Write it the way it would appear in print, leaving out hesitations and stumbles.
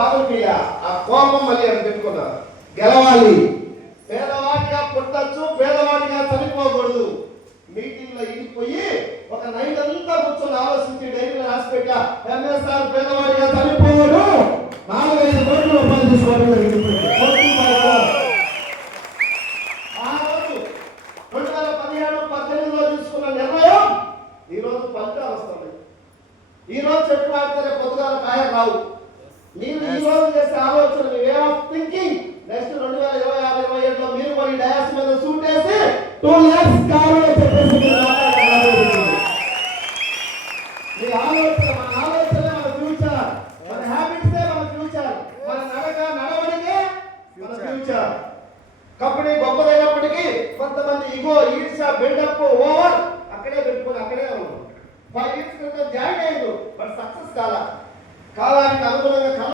బాధలకి ఆ కోపం మళ్ళీ అని పెట్టుకున్నారు. గెలవాలి, పేదవాడిగా పుట్టచ్చు, పేదవాడిగా చనిపోకూడదు. మీటింగ్ లో ఇగిపోయి ఒక నైట్ అంతా కూర్చొని ఆలోచించి డైరీలో రాసిపెట్టా ఎంఎస్ఆర్ పేదవాడిగా చనిపోవడు 4-5 కోట్ల రూపాయలు తీసుకోవడం జరిగింది. ఆ రోజు 2017-18లో తీసుకున్న నిర్ణయం ఈ రోజు ఫలితాలు వస్తున్నాయి. ఈ రోజు చెట్టు వాడితే పొద్దుగాల కాయ రావు. మీరు ఈ రోజు చేసే ఆలోచన, మీ వే ఆఫ్ థింకింగ్ నెక్స్ట్ 2026-27లో మీరు మరి డయాస్ మీద సూట్ వేసి 2 lakhs కావాలని చెప్పేసి